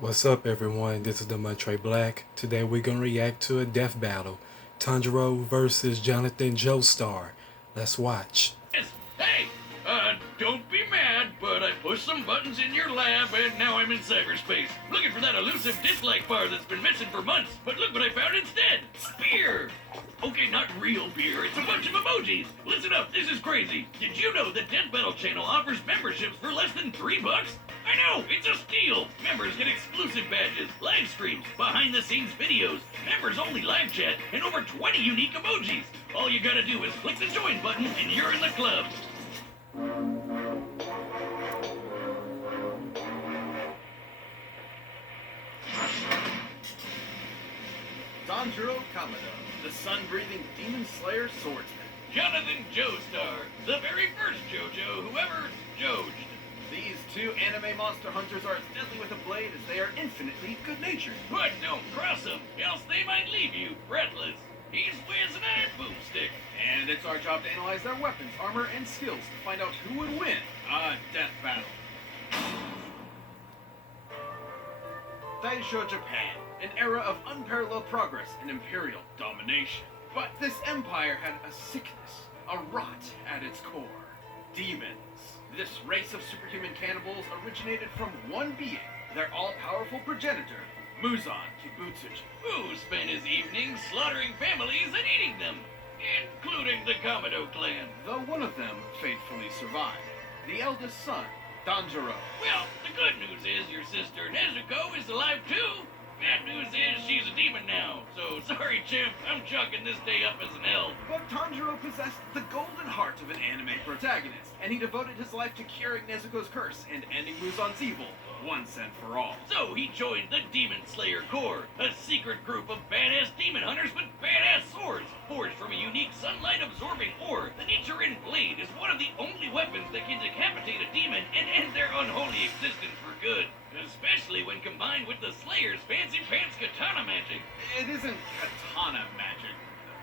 What's up, everyone? This is the Montre Black. Today we're gonna react to a death battle, Tanjiro versus Jonathan Joestar. Let's watch. Yes. Hey, don't be mad, but I pushed some buttons in your lab and now I'm in cyberspace. Looking for that elusive dislike bar that's been missing for months, but look what I found instead. Beer! Okay, not real beer, it's a bunch of emojis. Listen up, this is crazy. Did you know that Death Battle Channel offers memberships for less than $3? I know, it's a steal. Members get exclusive badges, live streams, behind the scenes videos, members only live chat, and over 20 unique emojis. All you gotta do is click the join button and you're in the club. Tanjiro Kamado, the sun-breathing demon slayer swordsman. Jonathan Joestar, the very first JoJo who ever Jojed. These two anime monster hunters are as deadly with a blade as they are infinitely good-natured. But don't cross them, else they might leave you breathless. He's Wiz and I'm Boomstick. And it's our job to analyze their weapons, armor, and skills to find out who would win a death battle. Taisho Japan, an era of unparalleled progress and imperial domination. But this empire had a sickness, a rot at its core. Demons. This race of superhuman cannibals originated from one being, their all-powerful progenitor, Muzan Kibutsuji. Who spent his evenings slaughtering families and eating them, including the Kamado clan. Though one of them faithfully survived. The eldest son, Tanjiro. Well, the good news is your sister Nezuko is alive too. Bad news is she's a demon now. So sorry, Chimp, I'm chalking this day up as an L. But Tanjiro possessed the golden heart of an anime protagonist, and he devoted his life to curing Nezuko's curse and ending Muzan's evil, once and for all. So he joined the Demon Slayer Corps, a secret group of badass demon hunters with badass swords, forged from a unique sunlight-absorbing ore. The Nichiren blade is one of the only weapons that can decapitate a demon and end their unholy existence for good, especially when combined with the Slayer's fancy pants katana magic. It isn't katana magic.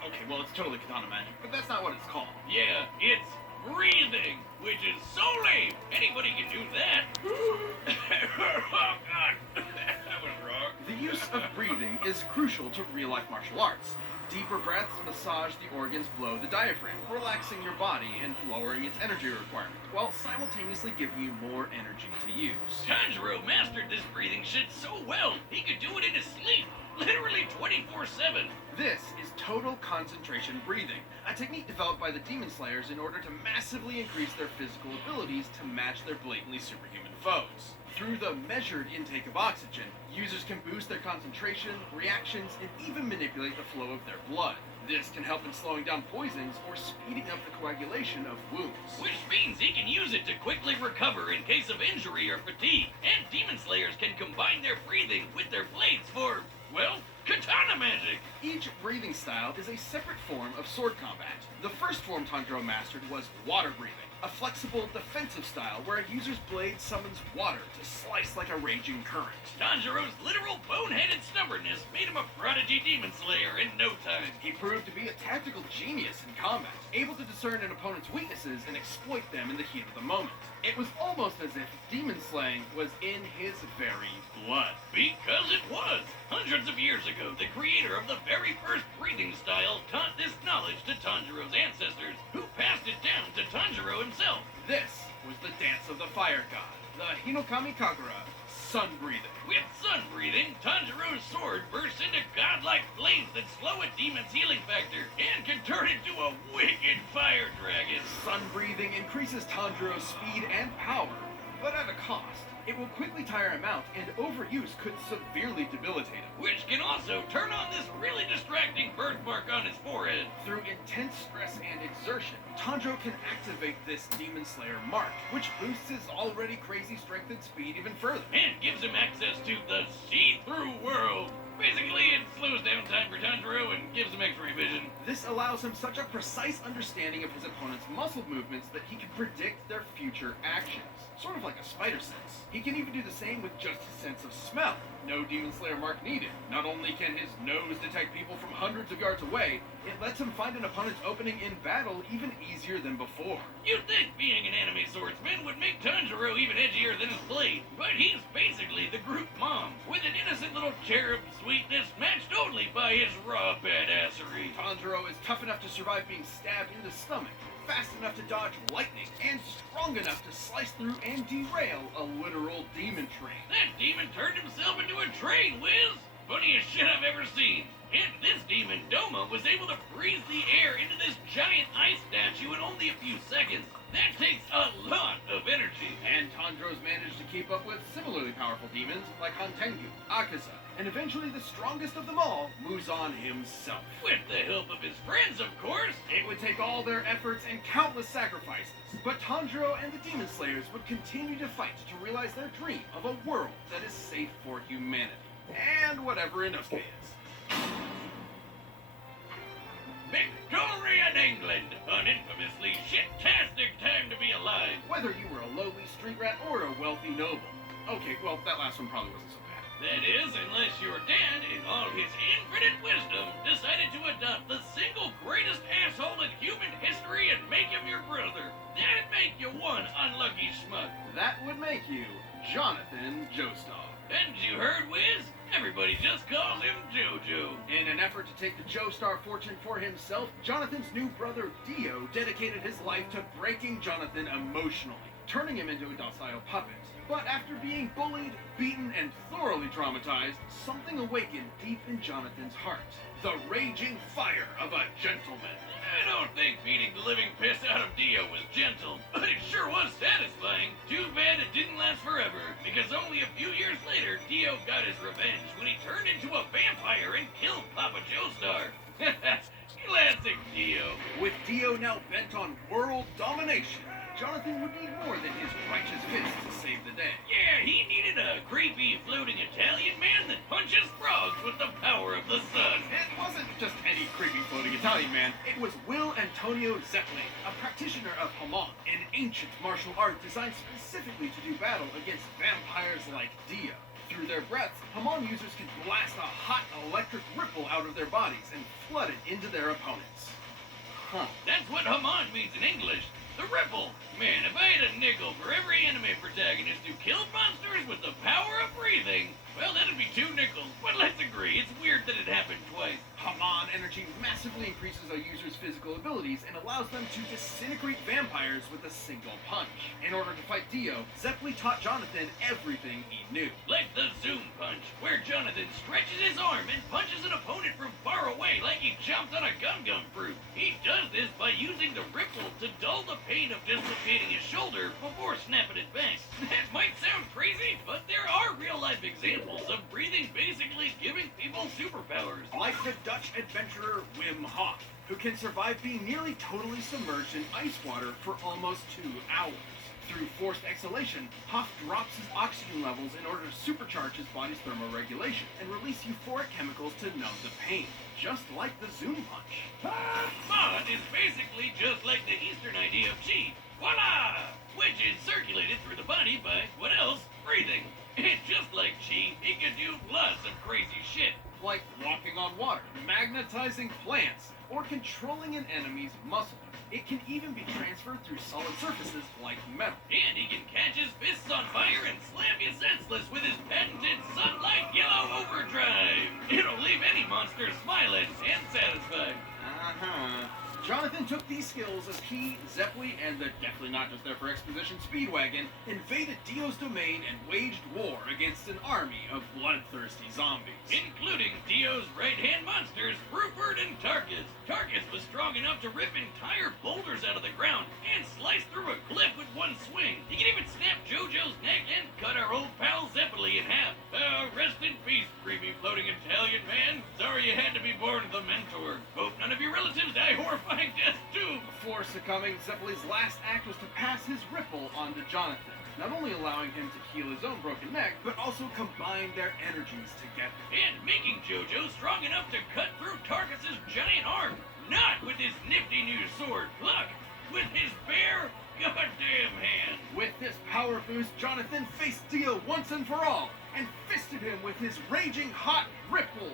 Okay, well, it's totally katana magic, but that's not what it's called. Yeah, it's breathing, which is so lame. Anybody can do that. Oh, God. That was wrong. The use of breathing is crucial to real-life martial arts. Deeper breaths massage the organs below the diaphragm, relaxing your body and lowering its energy requirement, while simultaneously giving you more energy to use. Tanjiro mastered this breathing shit so well, he could do it in his sleep. Literally 24/7. This is total concentration breathing, a technique developed by the Demon Slayers in order to massively increase their physical abilities to match their blatantly superhuman foes. Through the measured intake of oxygen, users can boost their concentration, reactions, and even manipulate the flow of their blood. This can help in slowing down poisons or speeding up the coagulation of wounds. Which means he can use it to quickly recover in case of injury or fatigue. And Demon Slayers can combine their breathing with their blades for, well, katana magic. Each breathing style is a separate form of sword combat. The first form Tanjiro mastered was water breathing, a flexible defensive style where a user's blade summons water to slice like a raging current. Tanjiro's literal boneheaded stubbornness made him a prodigy demon slayer in no time. He proved to be a tactical genius in combat, able to discern an opponent's weaknesses and exploit them in the heat of the moment. It was almost as if demon slaying was in his very blood. Because it was. Hundreds of years ago, the creator of the very first breathing style taught this knowledge to Tanjiro's ancestors, who passed it down to Tanjiro himself. This was the dance of the fire god, the Hinokami Kagura, sun breathing. With sun breathing, Tanjiro's sword bursts into godlike flames that slow a demon's healing factor and can turn into a wicked fire dragon. Sun breathing increases Tanjiro's speed and power, but at a cost. It will quickly tire him out, and overuse could severely debilitate him. Which can also turn on this really distracting birthmark on his forehead. Through intense stress and exertion, Tanjiro can activate this Demon Slayer mark, which boosts his already crazy strength and speed even further. And gives him access to the see-through world. Basically, it slows down time for Tanjiro and gives him x-ray vision. This allows him such a precise understanding of his opponent's muscle movements that he can predict their future actions. Sort of like a spider sense. He can even do the same with just his sense of smell. No Demon Slayer mark needed. Not only can his nose detect people from hundreds of yards away, it lets him find an opponent's opening in battle even easier than before. You'd think being an anime swordsman would make Tanjiro even edgier than his blade, but he's basically the group mom, with innocent little cherub sweetness matched only by his raw badassery. Tanjiro is tough enough to survive being stabbed in the stomach, fast enough to dodge lightning, and strong enough to slice through and derail a literal demon train. That demon turned himself into a train, Wiz! Funniest shit I've ever seen. And this demon, Doma, was able to freeze the air into this giant ice statue in only a few seconds. That takes a lot of energy. And Tanjiro's managed to keep up with similarly powerful demons like Hantengu, Akaza, and eventually the strongest of them all, Muzan himself. With the help of his friends, of course. It would take all their efforts and countless sacrifices, but Tanjiro and the Demon Slayers would continue to fight to realize their dream of a world that is safe for humanity. And whatever Inosuke is. Victorian England! An infamously shit-tastic time to be alive. Whether you were a lowly street rat or a wealthy noble. Okay, well, that last one probably wasn't so bad. That is, unless your dad, in all his infinite wisdom, decided to adopt the single greatest asshole in human history and make him your brother. That'd make you one unlucky schmuck. That would make you Jonathan Joestar. And you heard, Wiz? Everybody just calls him JoJo. In an effort to take the Joestar fortune for himself, Jonathan's new brother Dio dedicated his life to breaking Jonathan emotionally, turning him into a docile puppet. But after being bullied, beaten, and thoroughly traumatized, something awakened deep in Jonathan's heart. The raging fire of a gentleman. I don't think beating the living piss out of Dio was gentle, but it sure was satisfying. Too bad it didn't last forever, because only a few years later, Dio got his revenge when he turned into a vampire and killed Papa Joestar. Classic Dio. With Dio now bent on world domination, Jonathan would need more than his righteous fist to save the day. Yeah, he needed a creepy floating Italian man that punches frogs with the power of the sun. It wasn't just any creepy floating Italian man. It was Will Antonio Zeppeli, a practitioner of Hamon, an ancient martial art designed specifically to do battle against vampires like Dio. Through their breaths, Hamon users could blast a hot electric ripple out of their bodies and flood it into their opponents. Huh. That's what Hamon means in English. The ripple. Man, if I had a nickel for every anime protagonist who killed monsters with the power of breathing, well, that'd be 2 nickels. But let's agree, it's weird that it happened twice. Hamon energy massively increases a user's physical abilities and allows them to disintegrate vampires with a single punch. In order to fight Dio, Zeppeli taught Jonathan everything he knew. Like the zoom punch, where Jonathan stretches his arm and punches an opponent from far away like he chomped on a gum-gum fruit. He does this by using the ripple to dull the pain of dislocating his shoulder before snapping it back. That might sound crazy, but there are real-life examples of breathing basically giving people superpowers. Like the Dutch adventurer Wim Hof, who can survive being nearly totally submerged in ice water for almost 2 hours. Through forced exhalation, Hof drops his oxygen levels in order to supercharge his body's thermoregulation and release euphoric chemicals to numb the pain, just like the Zoom Punch. Mod is basically just like the Eastern idea of chi. Voila! Which is circulated through the body by, what else? Breathing. And just like chi, it can do lots of crazy shit. Like walking on water, magnetizing plants, or controlling an enemy's muscle. It can even be transferred through solid surfaces like metal. And he can catch his fists on fire and slam you senseless with his patented Sunlight Yellow Overdrive. It'll leave any monster smiling and satisfied. Jonathan took these skills as he, Zeppeli, and the definitely not just there for exposition Speedwagon invaded Dio's domain and waged war against an army of bloodthirsty zombies. Including Dio's right-hand monsters, Rupert and Tarkus. Tarkus was strong enough to rip entire boulders out of the ground and slice through a cliff with one swing. He can even snap JoJo's neck and cut our old pal Zeppeli in half. Rest in peace, creepy floating Italian man. Sorry you had to be born the mentor. Hope none of your relatives die horrifying deaths too. Before succumbing, Zeppeli's last act was to pass his ripple onto Jonathan, not only allowing him to heal his own broken neck, but also combine their energies together. And making JoJo strong enough to cut through Tarkus's giant arm. Not with his nifty new sword, look, with his bare goddamn hand. With this power boost, Jonathan faced Dio once and for all, and fisted him with his raging hot ripple.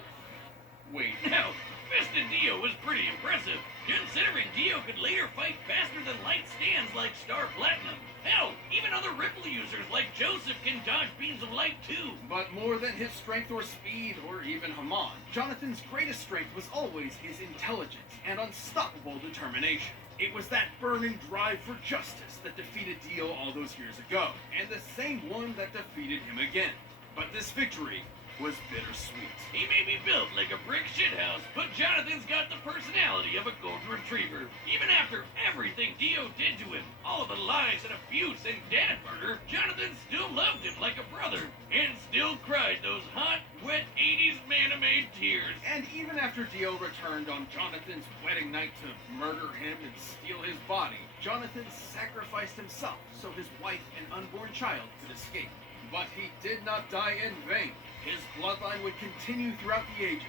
Wait. Now, Fisted Dio was pretty impressive, Considering Dio could later fight faster than light stands like Star Platinum. Hell, even other Ripple users like Joseph can dodge beams of light too. But more than his strength or speed, or even Haman, Jonathan's greatest strength was always his intelligence and unstoppable determination. It was that burning drive for justice that defeated Dio all those years ago, and the same one that defeated him again. But this victory was bittersweet. He may be built like a brick shithouse, but Jonathan's got the personality of a golden retriever. Even after everything Dio did to him, all of the lies and abuse and dad murder, Jonathan still loved him like a brother, and still cried those hot, wet 80s man-made tears. And even after Dio returned on Jonathan's wedding night to murder him and steal his body, Jonathan sacrificed himself so his wife and unborn child could escape. But he did not die in vain. His bloodline would continue throughout the ages,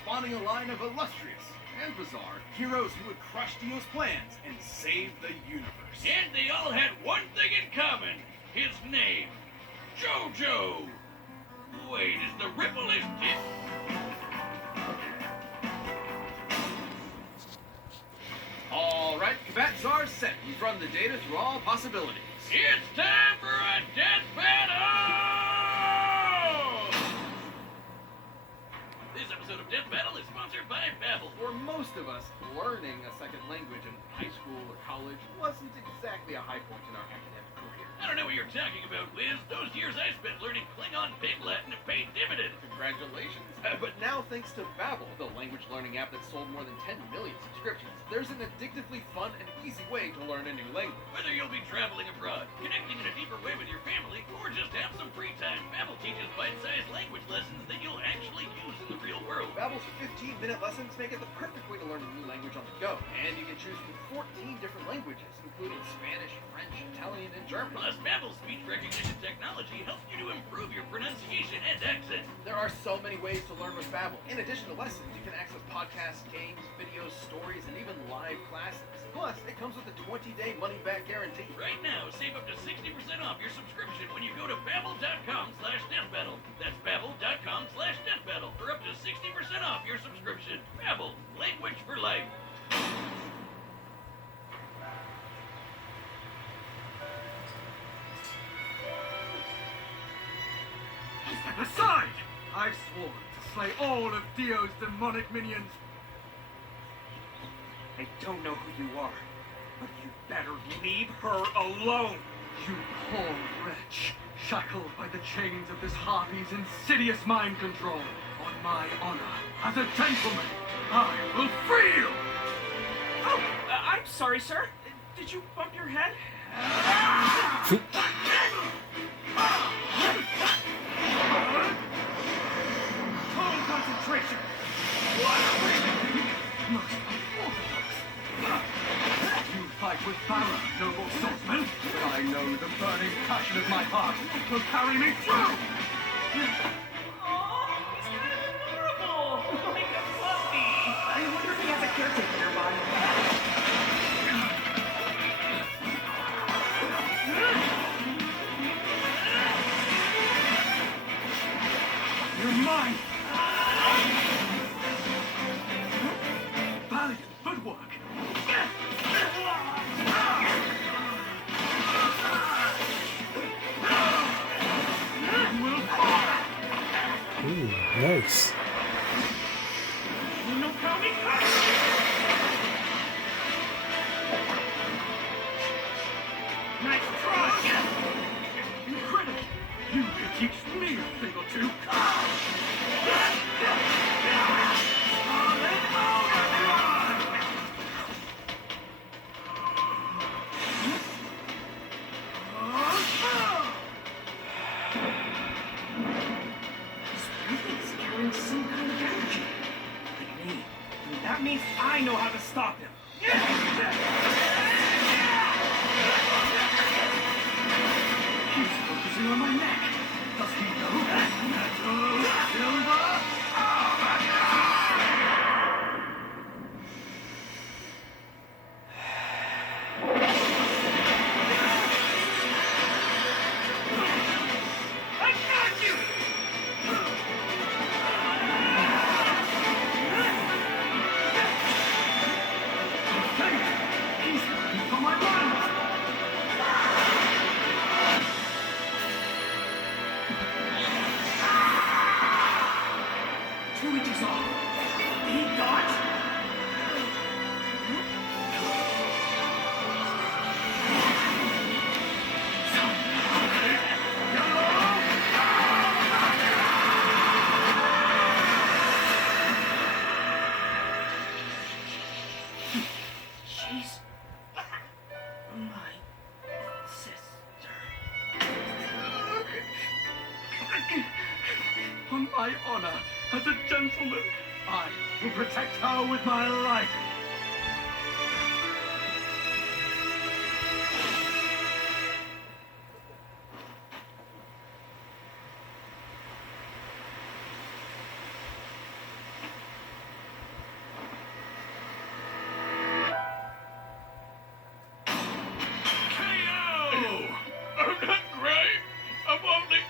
spawning a line of illustrious and bizarre heroes who would crush Dio's plans and save the universe. And they all had one thing in common. His name. JoJo. Wait, is the Ripple is dead? Alright, Combat Czar's set. We've run the data through all possibilities. It's time for a death battle! This episode of Death Battle is sponsored by Babbel. For most of us, learning a second language in high school or college wasn't exactly a high point in our academic career. I don't know what you're talking about, Wiz. Those years I spent learning Klingon Pig Latin have paid dividends. Congratulations. But now, thanks to Babbel, the language learning app that sold more than 10 million subscriptions, there's an addictively fun and easy way to learn a new language. Whether you'll be traveling abroad, connecting in a deeper way with your family, or just have some free time, Babbel teaches bite-sized language lessons that you'll actually use in the real world. Babbel's 15-minute lessons make it the perfect way to learn a new language on the go, and you can choose from 14 different languages, including Spanish, French, Italian, and German. Plus, Babbel's speech recognition technology helps you to improve your pronunciation and accent. There are so many ways to learn with Babbel. In addition to lessons, you can access podcasts, games, videos, stories, and even live classes. Plus, it comes with a 20-day money-back guarantee. Right now, save up to 60% off your subscription when you go to babbel.com/deathbattle. That's babbel.com/deathbattle for up to 60% off your subscription. Babbel, language for life. Step aside! I've sworn to slay all of Dio's demonic minions. I don't know who you are, but you better leave her alone. You poor wretch, shackled by the chains of this harpy's insidious mind control. On my honor, as a gentleman, I will free you! Oh, I'm sorry, sir. Did you bump your head? Total concentration! Most unorthodox! You fight with valor, noble swordsman, but I know the burning passion of my heart will carry me through! Oh, he's kind of adorable. Like a puppy. I wonder if he has a caretaker nearby. You're mine! Valiant footwork! You will fall! Ooh, nice. No coming. Nice try! Incredible! You can teach me a thing or two! He's carrying some kind of energy. Like me. And that means I know how to stop him. He's focusing on my neck! Does he know? Metal Silver! I got you! 2 inches off. He dodged. She's my sister. On my honor as a gentleman, I will protect her with my life. I'm not crying. I'm only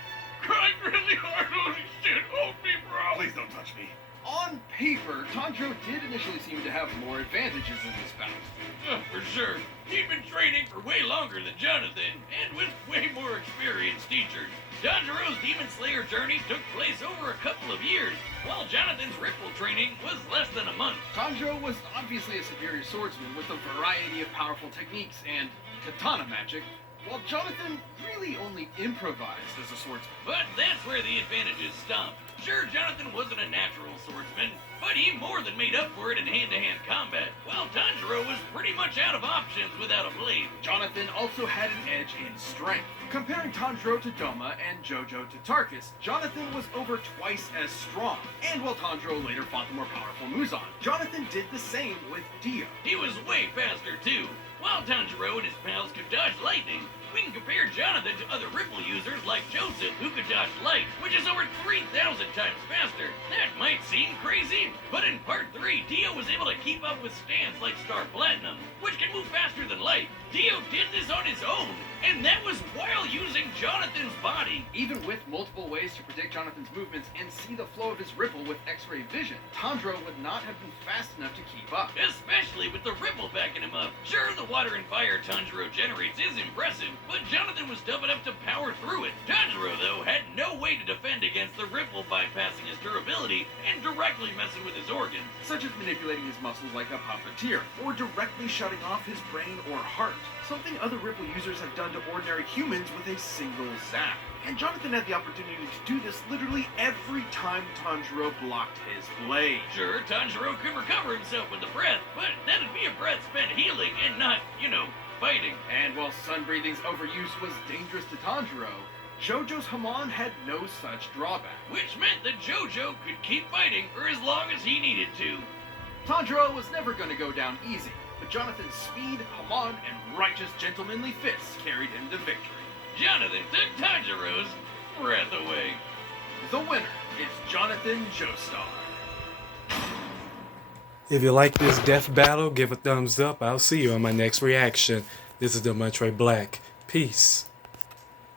crying really hard. Holy shit, hold me, bro. Please don't touch me. On paper, Tanjiro did initially seem to have more advantages in this bout. For sure. He'd been training for way longer than Jonathan, and with way more experienced teachers. Tanjiro's Demon Slayer journey took place over a couple of years, while Jonathan's Ripple training was less than a month. Tanjiro was obviously a superior swordsman with a variety of powerful techniques and katana magic, while Jonathan really only improvised as a swordsman. But that's where the advantages stop. Sure, Jonathan wasn't a natural swordsman, but he more than made up for it in hand-to-hand combat, while Tanjiro was pretty much out of options without a blade. Jonathan also had an edge in strength. Comparing Tanjiro to Doma and Jojo to Tarkus, Jonathan was over twice as strong. And while Tanjiro later fought the more powerful Muzan, Jonathan did the same with Dio. He was way faster, too. While Tanjiro and his pals could dodge lightning, we can compare Jonathan to other Ripple users like Joseph, who could dodge light, which is over 3,000 times faster. That might seem crazy, but in Part 3, Dio was able to keep up with stands like Star Platinum, which can move faster than light. Dio did this on his own, and that was while using Jonathan's body. Even with multiple ways to predict Jonathan's movements and see the flow of his Ripple with X-ray vision, Tanjiro would not have been fast enough to keep up. Especially with the Ripple backing him up. Sure, the water and fire Tanjiro generates is impressive, but Jonathan was dumb enough to power through it. Tanjiro, though, had no way to defend against the Ripple bypassing his durability and directly messing with his organs. Such as manipulating his muscles like a puppeteer, or directly shutting off his brain or heart. Something other Ripple users have done to ordinary humans with a single zap. And Jonathan had the opportunity to do this literally every time Tanjiro blocked his blade. Sure, Tanjiro could recover himself with the breath, but that'd be a breath spent healing and not, fighting. And while Sun Breathing's overuse was dangerous to Tanjiro, Jojo's Hamon had no such drawback. Which meant that Jojo could keep fighting for as long as he needed to. Tanjiro was never going to go down easy, but Jonathan's speed, Hamon, and righteous gentlemanly fists carried him to victory. Jonathan took Tanjiro's breath away. The winner is Jonathan Joestar. If you like this death battle, give a thumbs up. I'll see you on my next reaction. This is the Montroy Black. Peace.